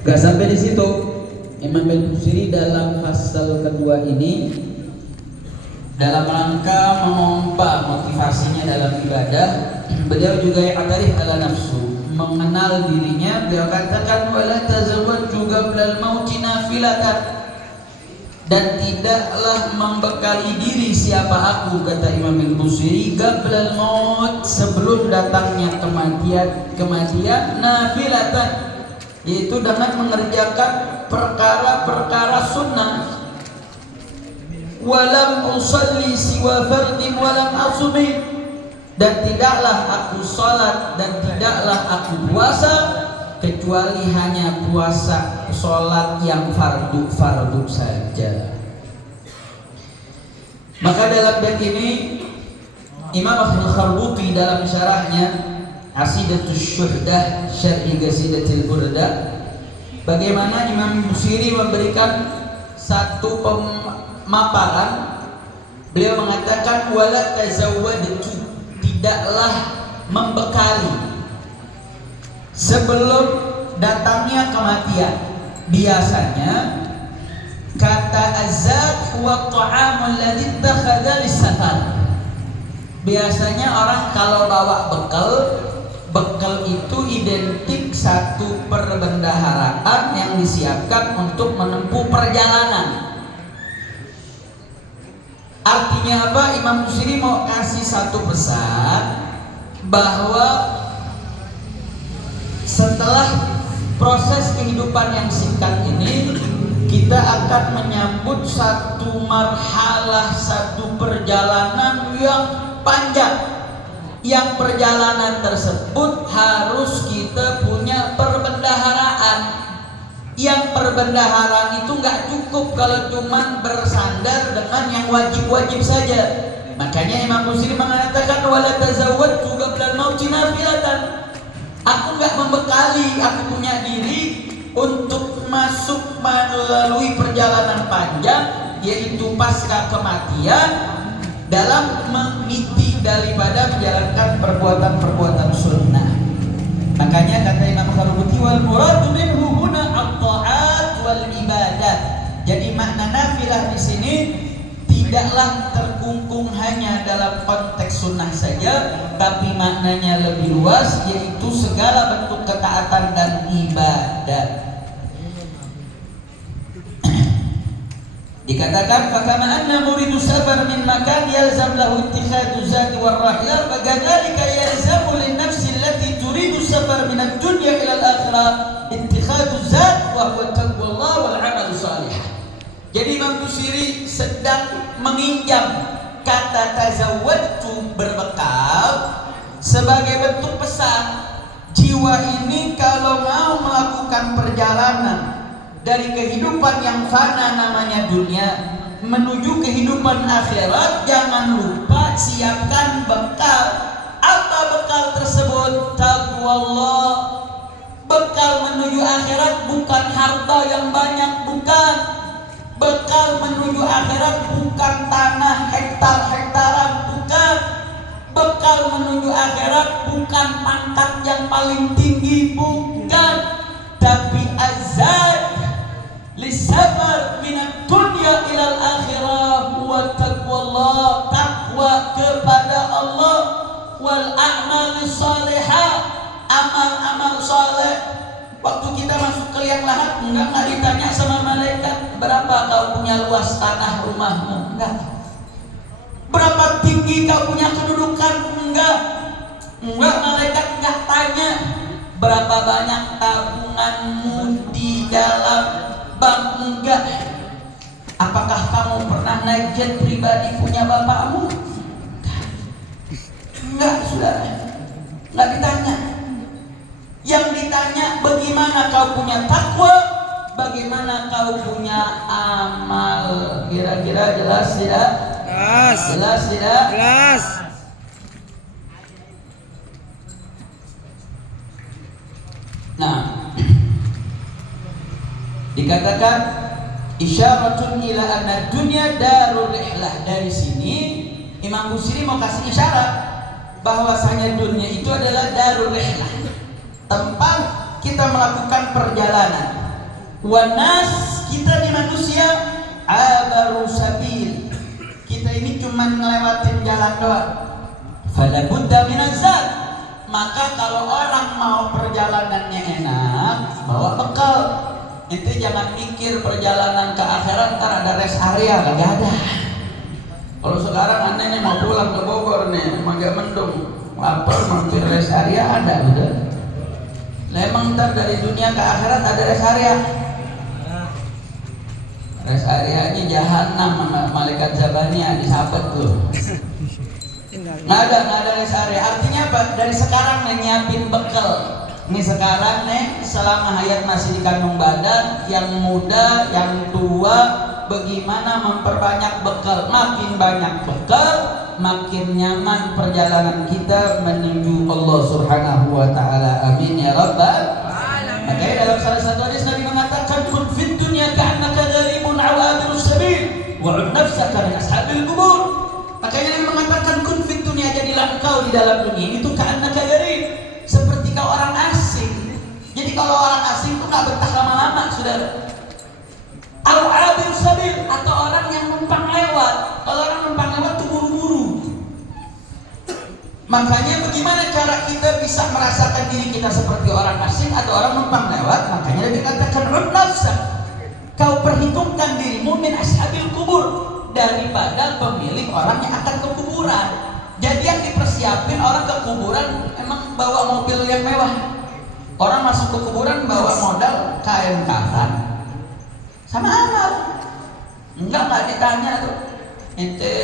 Gak sampai di situ, Imam Al-Busiri dalam pasal kedua ini dalam rangka memompa motivasinya dalam ibadah, beliau juga ya'tarif ala nafsu, mengenal dirinya. Beliau katakan wala tazawwad juga bilal mauti nafilatan, dan tidaklah membekali diri siapa aku, kata Imam Al-Busiri, qablal maut, sebelum datangnya kematian nafilatan, yaitu dengan mengerjakan perkara-perkara sunnah. Walam usalli siwa fardin walam asumi, dan tidaklah aku salat dan tidaklah aku puasa kecuali hanya puasa salat yang fardu saja. Maka dalam bait ini Imam Al-Kharbuti dalam syarahnya Asidatus Syuhdah Syar'i Qasidatil Burdah, bagaimana Imam Busiri memberikan satu pemaparan. Beliau mengatakan wala tazawwadtu, tidaklah membekali sebelum datangnya kematian. Biasanya kata azad huwa ta'amul ladzi ittakhadha lis-safar. Biasanya orang kalau bawa bekal itu identik satu perbendaharaan yang disiapkan untuk menempuh perjalanan. Artinya apa? Imam Busiri mau kasih satu pesan bahwa setelah proses kehidupan yang singkat ini, kita akan menyambut satu marhalah, satu perjalanan yang panjang. Yang perjalanan tersebut harus kita punya perbendaharaan. Yang perbendaharaan itu nggak cukup kalau cuma bersandar dengan yang wajib-wajib saja. Makanya Imam Busiri mengatakan wala tazawwad juga bilal mauti nafilatan. Aku nggak membekali, aku punya diri untuk masuk melalui perjalanan panjang, yaitu pasca kematian, dalam meniti daripada menjalankan perbuatan-perbuatan sunnah. Makanya kata Imam Kharbuti wal muradu minhu huna at-ta'at wal ibadat. Jadi makna nafilah di sini tidaklah terkungkung hanya dalam konteks sunnah saja, tapi maknanya lebih luas, yaitu segala bentuk ketaatan dan ibadat. Dikatakan fakama anna muridu safar min makan yalzam lahu ittikhadu zati war rahila, fakadzalika yalzamu lin nafsi allati turidu safar min ad-dunya ila al-akhirah ittikhadu zat wa huwa taqwallah wal amal salih. Jadi Imam Busiri sedang menginjam kata tazawwadtu, berbekal, sebagai bentuk pesan jiwa ini kalau mau melakukan perjalanan dari kehidupan yang fana namanya dunia menuju kehidupan akhirat, jangan lupa siapkan bekal. Apa bekal tersebut? Taqwallah. Bekal menuju akhirat bukan harta yang banyak, bukan. Bekal menuju akhirat bukan tanah hektar-hektaran, bukan. Bekal menuju akhirat bukan pangkat yang paling tinggi, bukan. Tapi azad lisafar minad dunya ilal akhirah wa taqwallah, takwa kepada Allah, wal a'mal salihah, amal-amal saleh. Waktu kita masuk ke liang lahat, enggak ditanya sama malaikat berapa kau punya luas tanah rumahmu, enggak. Berapa tinggi kau punya kedudukan, enggak. Malaikat enggak tanya berapa banyak tabunganmu di dalam bank, enggak. Apakah kamu pernah naik jet pribadi punya bapakmu? Enggak, saudara. Enggak ditanya. Yang ditanya bagaimana kau punya takwa, bagaimana kau punya amal. Kira-kira jelas tidak? Jelas tidak? Jelas. Nah, dikatakan isyaratun ila anna dunya darul rihlah. Dari sini Imam Busiri mau kasih isyarat bahwasanya dunia itu adalah darul rihlah, tempat kita melakukan perjalanan. Wanas, kita di manusia abaru sabil, kita ini cuma ngelewatin jalan doang. Fala budda minazad, maka kalau orang mau perjalanannya enak, bawa bekal. Ente jangan mikir perjalanan ke akhirat ntar ada rest area, kagak ada. Kalau sekarang aneh nih mau pulang ke Bogor nih, agak mendung, lapar mampir rest area ada, betul? Lah emang ntar dari dunia ke akhirat ada rest area? Rest areanya jahanam, malaikat Zabania disabet tuh. Nggak ada rest area. Artinya apa? Dari sekarang nyiapin bekal. Ini sekarang nih, selama hayat masih di kandung badan, yang muda, yang tua, bagaimana memperbanyak bekal. Makin banyak bekal, makin nyaman perjalanan kita menuju Allah Subhanahu wa Ta'ala. Amin ya Rabbal. Makanya dalam salah satu hadis Nabi mengatakan, kun fid dunya ka'annaka gharibun awabirus sabil wa'ud nafsaka min ashabil kubur. Makanya Nabi mengatakan, kun fid dunya, jadilah engkau di dalam dunia ini itu ka'annaka gharib, seperti kau orang asing. Jadi kalau orang asing itu nggak betah lama-lama, saudara. Awabirus sabil, atau orang yang numpang lewat. Kalau orang numpang lewat itu buru-buru. Makanya bagaimana cara kita bisa merasakan diri kita seperti orang asing atau orang numpang lewat? Makanya dikatakan ud nafsa, kau perhitungkan dirimu min ashabil kubur, daripada pemilik orang yang akan ke kuburan. Jadi yang dipersiapin orang ke kuburan emang bawa mobil yang mewah. Orang masuk ke kuburan bawa modal kain kafan sama amal. Enggak ditanya tuh, ente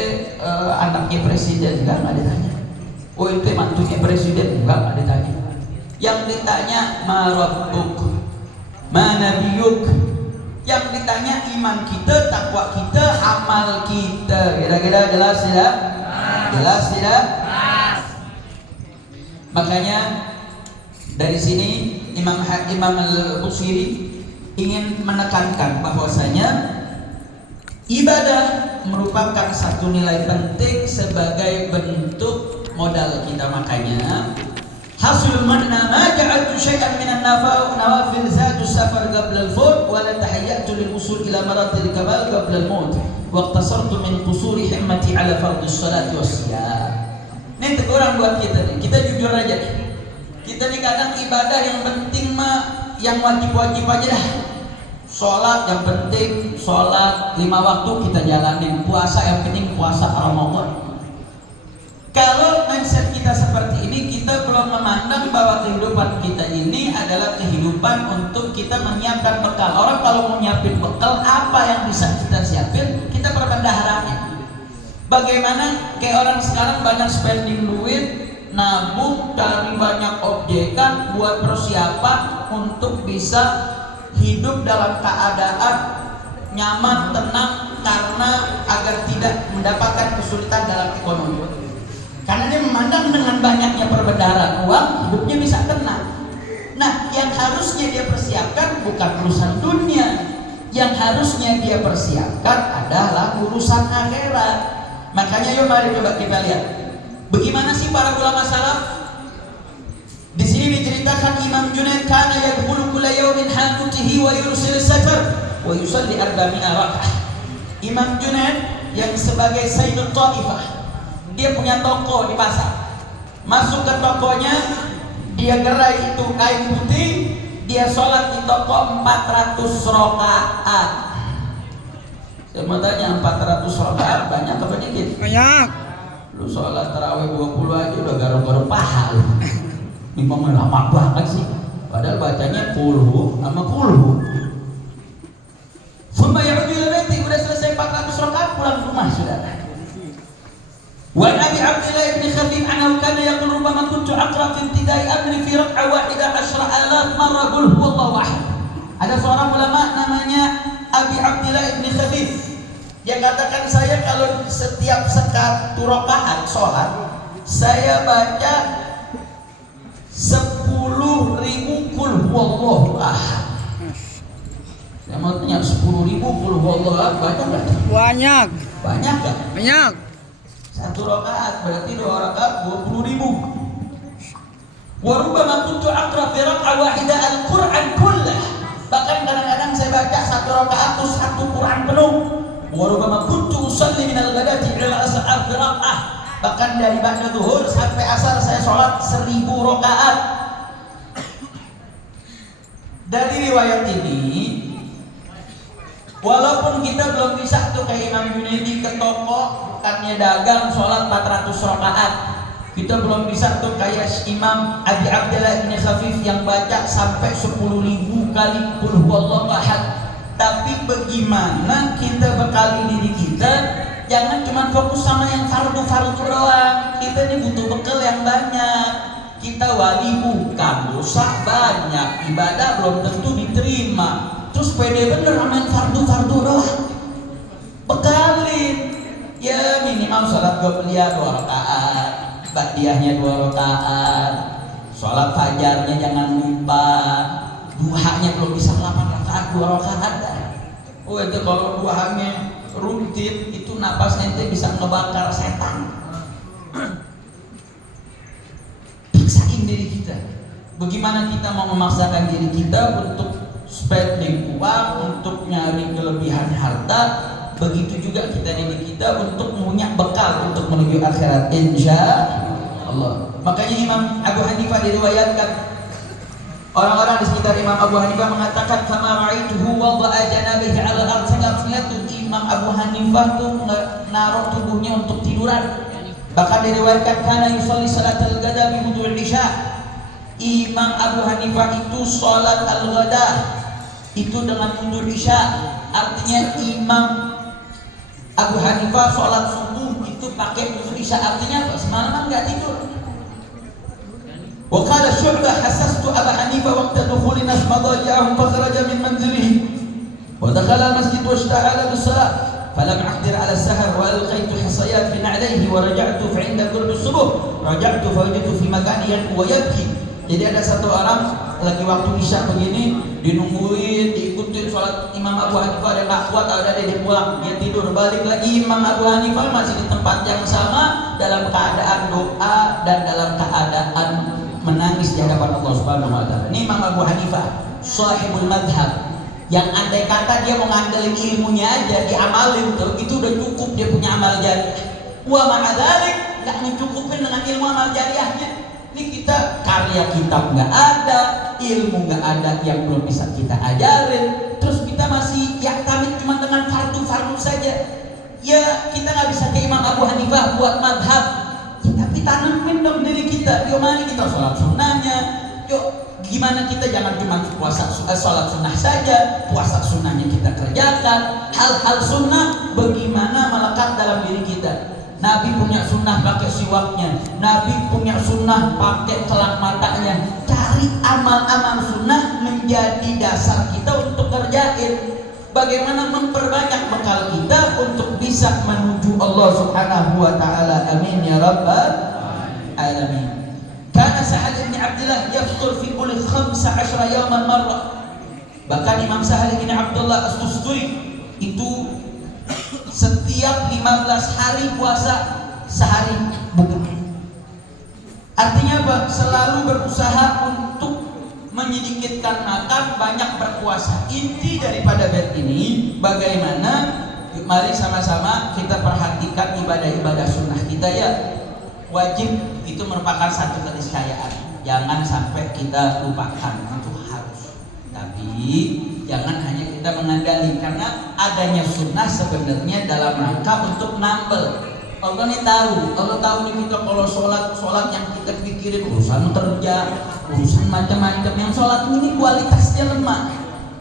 anaknya presiden, enggak ditanya. Oh itu mantunya presiden, enggak ditanya. Yang ditanya ma rabbuk, ma nabiyuk. Yang ditanya iman kita, takwa kita, amal kita. Kira-kira jelas tidak? Jelas tidak? Makanya dari sini Imam Al-Busiri ingin menekankan bahwasanya ibadah merupakan satu nilai penting sebagai bentuk modal kita. Makanya hasil makna ma ja'altu syai'an minan nawafil zadu safar qabla al-fawt wa la tahayyatu lil usul ila maratil kamal qabla al-maut wa iqtasartu min qusuri himmati ala fardhis salati wassiyam. Ini teguran buat kita nih. Kita jujur aja nih. Kita nih kadang ibadah yang penting mah yang wajib-wajib aja dah. Sholat yang penting, sholat 5 waktu kita jalanin. Puasa yang penting, puasa Ramadan. Kalau mindset kita seperti ini, kita belum memandang bahwa kehidupan kita ini adalah kehidupan untuk kita menyiapkan bekal. Orang kalau mau nyiapin bekal, apa yang bisa kita siapin? Kita perbendaharanya. Bagaimana kayak orang sekarang banyak spending duit, nabung, cari banyak objekan buat persiapan untuk bisa hidup dalam keadaan nyaman, tenang, karena agar tidak mendapatkan kesulitan dalam ekonomi. Karena dia memandang dengan banyaknya perbendaharaan uang, hidupnya bisa tenang. Nah, yang harusnya dia persiapkan bukan urusan dunia, yang harusnya dia persiapkan adalah urusan akhirat. Makanya yuk mari coba kita lihat bagaimana sih para ulama salaf. Di sini diceritakan Imam Junaid kana yadkhulu kulla yawmin hanutihi wa yursil satar wa yusalli 400 rakaah. Imam Junaid yang sebagai Sayyidul Taifah, dia punya toko di pasar. Masuk ke tokonya, dia gerai itu kain putih, dia sholat di toko 400 rakaat. Saya mau tanya, 400 rakaat banyak apa dikit? Banyak. Lu sholat tarawih 20 aja udah garu-garu paha lu. Memang lama banget sih. Padahal bacanya kulhu sama kulhu. Summa ya'udu ila baiti, udah selesai 400 rakaat pulang ke rumah saudara. Wa Abi Abdillah ibn Khafif anhu kana yaqul rubbama kuntu aqra fi ibtida'i amri fi rak'ah wahidah 10,000 marra qul huwallahu ahad. Ada seorang ulama namanya Abi Abdillah ibn Khafif. Dia katakan, saya kalau setiap sekatu rakaat sholat, saya baca 10.000 qul huwallahu ahad. Saya mau tanya, 10.000 qul huwallahu ahad banyak nggak? Banyak. Banyak nggak? Banyak. Satu rakaat berarti 2 rakaat 20.000. Wa rubbama kuntu aqra fi rak'ah wahidah al-Qur'an kullah. Bahkan kadang-kadang saya Wa rubbama kuntu usalli min al-ghadati ila al-asr raq'ah. Bahkan dari ba'da zuhur sampai asar saya sholat 1000 rakaat. Dari riwayat ini, walaupun kita belum bisa tuh kayak Imam Junaidi ke toko, bukannya dagang sholat 400 rakaat. Kita belum bisa tuh kayak Imam Abi Abdullah bin Khafif yang baca sampai 10.000 kali qul huwallahu ahad. Tapi bagaimana kita bekali diri kita? Jangan cuma fokus sama yang fardu-fardu doang. Kita ini butuh bekal yang banyak. Kita wali bukan, dosa banyak, ibadah belum tentu diterima. Terus pede bener sama yang fardu-fardu doang. Bekalin. Ya minimal sholat qobliyah 2 rakaat, ba'diyahnya 2 rakaat, sholat fajarnya jangan lupa, duhanya belum bisa 8 rakaat 2 rakaat. Oh itu kalau duhanya rutin itu napas ente bisa ngebakar setan. Paksain diri kita. Bagaimana kita mau memaksakan diri kita untuk spending uang, untuk nyari kelebihan harta, begitu juga kita diri kita untuk punya bekal untuk menuju akhirat insya Allah. Makanya Imam Abu Hanifah diriwayatkan, orang-orang di sekitar Imam Abu Hanifah mengatakan sama ra'aituhu wada'a janabihi 'ala al-ard. Saya melihat tuh Imam Abu Hanifah tuh naruh tubuhnya untuk tiduran. Bahkan diriwayatkan kana yusalli salatal ghada bi wudu'il isya. Imam Abu Hanifah itu salat al-ghada itu dengan wudu' isya. Artinya Imam Abu Hanifah salat subuh itu pakai wudu' isya. Artinya apa? Semalaman enggak tidur. Wa qala Syu'bah hasastu Abu Hanifah waqta dukhuli nas madaja'ahum fa kharaja min manzilihi wa dakhala al-masjid wa ishtaghala bis-salat falam aqdir 'ala as-sahar wa alqaitu hisayat fi na'layhi wa raja'tu fa 'inda qurbi as-subuh raja'tu fa wajadtu fi makani yaqwa yabki. Jadi ada satu orang lagi waktu isya begini dinungguin, diikutin sholat Imam Abu Hanifah, ada nggak kuat, ada dia pulang, dia tidur, balik lagi Imam Abu Hanifah masih di tempat yang sama dalam keadaan doa dan dalam keadaan menangis di hadapan Allah Subhanahu wa taala. Ini Imam Abu Hanifah, sahibul madhab, yang andai kata dia mau ngandelin ilmunya aja diamalin tuh, itu udah cukup dia punya amal jariah. Wa ma'adzalik nggak mencukupin dengan ilmu amal jariahnya. Ini kita karya kitab nggak ada, ilmu nggak ada yang belum bisa kita ajarin, terus kita masih yaktamid cuma dengan fardu-fardu saja. Ya kita nggak bisa ke Imam Abu Hanifah buat madhab, tapi tanamin dong diri kita. Yuk mari kita sholat sunnahnya. Yuk gimana kita jangan cuma puasa sholat sunnah saja, puasa sunnahnya kita kerjakan. Hal-hal sunnah bagaimana melekat dalam diri kita. Nabi punya sunnah pakai siwaknya, Nabi punya sunnah pakai kelak matanya. Cari amal-amal sunnah menjadi dasar kita untuk kerjain. Bagaimana memperbanyak bekal kita untuk bisa menuju Allah Subhanahu wa taala. Amin ya rabbal alamin. Kana Sahal bin Abdullah yaftur fi kulli 15 yawman marrah. Bahkan Imam Sahal bin Abdullah As-Tusturi itu setiap 15 hari puasa sehari bukan. Artinya apa? Selalu berusaha untuk menyedikitkan makan, banyak berpuasa. Inti daripada bait ini bagaimana? Mari sama-sama kita perhatikan ibadah-ibadah sunnah kita ya. Wajib itu merupakan satu keniscayaan. Jangan sampai kita lupakan, itu harus. Tapi jangan hanya kita mengandalkan, karena adanya sunnah sebenarnya dalam rangka untuk nambel. Allah nih tahu, Allah tahu nih kita kalau sholat yang kita pikirin urusan kerja, urusan macam-macam, yang sholat ini kualitasnya lemah.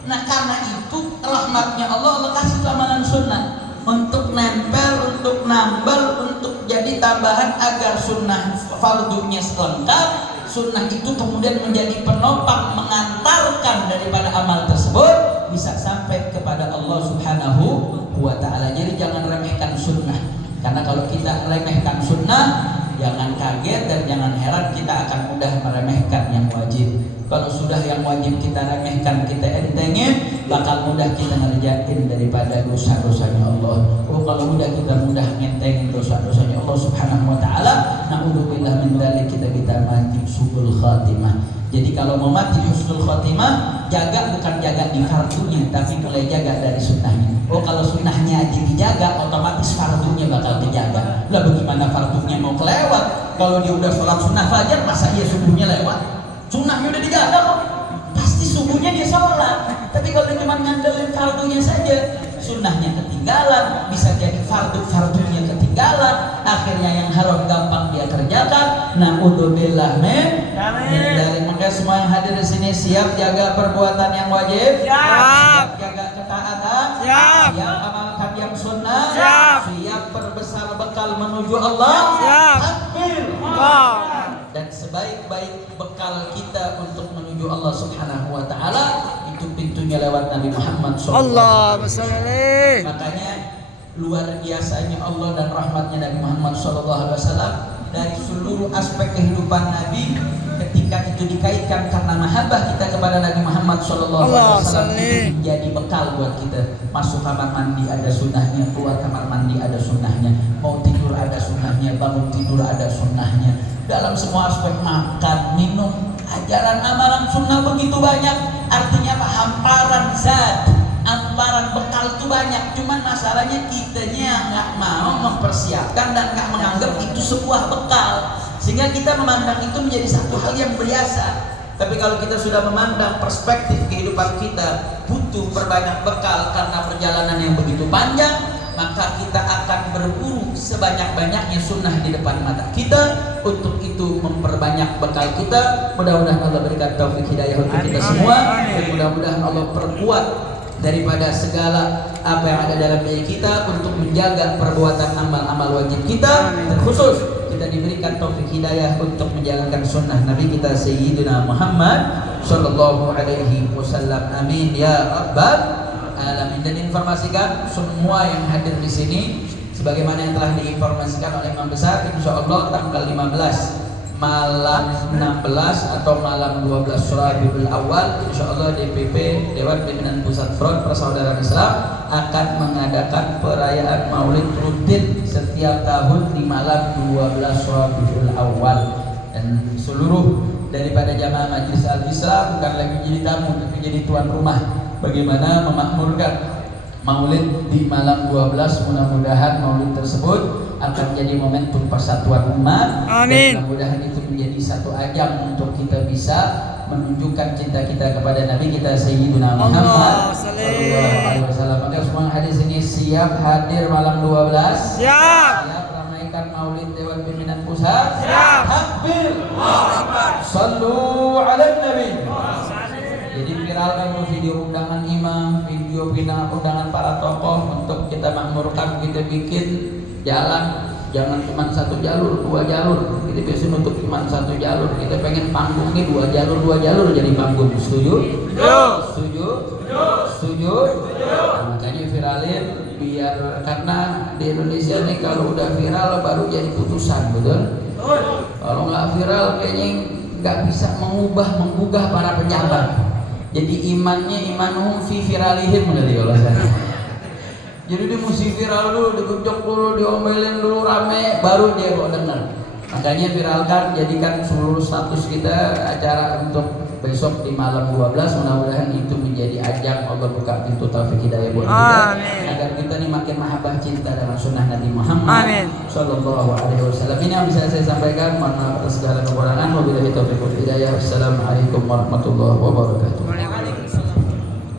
Nah karena itu rahmatnya Allah kasih keamanan sunnah untuk nempel, untuk nambel, untuk jadi tambahan agar sunnah fardunya lengkap. Sunnah itu kemudian menjadi penopang mengantarkan daripada amal tersebut bisa sampai kepada Allah Subhanahu wa taala. Jadi jangan remehkan sunnah, karena kalau kita remehkan sunnah, jangan kaget dan jangan heran kita akan mudah meremehkan yang wajib. Kalau sudah yang wajib kita remehkan, kita entengin, bakal mudah kita ngerjain daripada dosa-dosanya Allah. Oh kalau mudah kita ngentengin dosa-dosanya Allah Subhanahu wa taala, naudzubillah min dzalik, kita mati subul khatimah. Jadi kalau mau mati husnul khotimah, jaga bukan jaga di fardunya, tapi mulai jaga dari sunnahnya. Oh, kalau sunnahnya aja dijaga, otomatis fardunya bakal dijaga. Lah bagaimana fardunya mau kelewat? Kalau dia udah sholat sunnah fajar, masa iya subuhnya lewat? Sunnahnya udah dijaga kok. Pasti subuhnya dia sholat. Tapi kalau dia cuma ngandelin fardunya saja, sunnahnya ketinggalan, bisa jadi fardunya ketinggalan, akhirnya yang haram gampang dia kerjakan. Na'udzubillah min dzalik. Maka semua yang hadir di sini siap jaga perbuatan yang wajib, siap jaga ketaatan, siap amalkan yang sunnah, siap perbesar bekal menuju Allah. Takbir. Dan sebaik-baik bekal kita untuk menuju Allah Subhanahu wa taala itu pintunya lewat Nabi Muhammad sallallahu alaihi wasallam. Makanya luar biasanya Allah dan rahmatnya Nabi Muhammad sallallahu alaihi wasallam dari seluruh aspek kehidupan Nabi, ketika itu dikaitkan karena mahabbah kita kepada Nabi Muhammad sallallahu alaihi wasallam, itu menjadi bekal buat kita. Masuk kamar mandi ada sunnahnya, keluar kamar mandi ada sunnahnya, mau tidur ada sunnahnya, bangun tidur ada sunnahnya. Dalam semua aspek makan, minum, ajaran amalan sunnah begitu banyak. Artinya apa? Hamparan zat, hamparan bekal itu banyak. Cuman masalahnya kitanya nggak mau mempersiapkan dan nggak menganggap itu sebuah bekal, sehingga kita memandang itu menjadi satu hal yang biasa. Tapi kalau kita sudah memandang perspektif kehidupan kita butuh perbanyak bekal karena perjalanan yang begitu panjang, maka kita akan berburu sebanyak-banyaknya sunnah di depan mata kita. Untuk itu memperbanyak bekal kita. Mudah-mudahan Allah berikan taufik hidayah untuk kita semua, dan mudah-mudahan Allah perkuat daripada segala apa yang ada dalam diri kita untuk menjaga perbuatan amal-amal wajib kita, terkhusus kita diberikan taufik hidayah untuk menjalankan sunnah Nabi kita Sayyidina Muhammad sallallahu alaihi wasallam. Amin ya rabbal alamin. Dan informasikan semua yang hadir di sini sebagaimana yang telah diinformasikan oleh Imam Besar, insyaallah tanggal 15 malam 16 atau malam 12 Rabiul Awal, insyaallah DPP Dewan Pimpinan Pusat Front Persaudaraan Islam akan mengadakan perayaan Maulid rutin setiap tahun di malam 12 Rabiul Awal. Dan seluruh daripada jamaah Majelis Al-Islam bukan lagi jadi tamu, tapi jadi tuan rumah. Bagaimana memakmurkan Maulid di malam 12, mudah-mudahan Maulid tersebut akan menjadi momentum persatuan umat. Amin. Dan mudah-mudahan itu menjadi satu ajang untuk kita bisa menunjukkan cinta kita kepada Nabi kita Sayyidina Muhammad sallallahu alaihi wasallam. Maka semua hadis ini siap hadir malam 12. Siap ramaikan Maulid Dewan Pimpinan Pusat. Siap. Takbir. Allahu Akbar. Sallu ala Nabi. Jadi viralkan video undangan imam, video undangan para tokoh untuk kita makmurkan, kita bikin jalan, jangan cuma satu jalur, dua jalur. Kita biasa untuk cuma satu jalur, kita pengen panggung ini dua jalur jadi panggung. Setuju? Setuju? Setuju? Nah, makanya viralin biar, karena di Indonesia nih kalau udah viral baru jadi putusan, betul? Kalau nggak viral kayaknya nggak bisa menggugah para pejabat. Jadi imannya imanhum fi viralihim berarti kalau saya. Jadi dia mesti viral dulu, digojok dulu, diomelin dulu rame, baru dia kok dengar. Makanya viralkan, jadikan seluruh status kita acara untuk besok di malam 12. Mudah-mudahan itu menjadi ajang Allah buka pintu taufik hidayah buat kita. Agar kita nih makin mahabbah cinta dengan sunnah Nabi Muhammad sallallahu alaihi wasallam. Ini yang bisa saya sampaikan. Mohon maaf atas segala kekurangan. Wabillahi taufiq wal hidayah. Wassalamualaikum warahmatullahi wabarakatuh.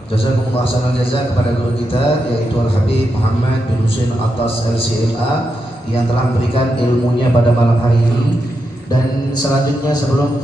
Jazakumullah khairan jazak kepada guru kita yaitu Al-Habib Muhammad bin Husain atas LCMA yang telah memberikan ilmunya pada malam hari ini. Dan selanjutnya sebelum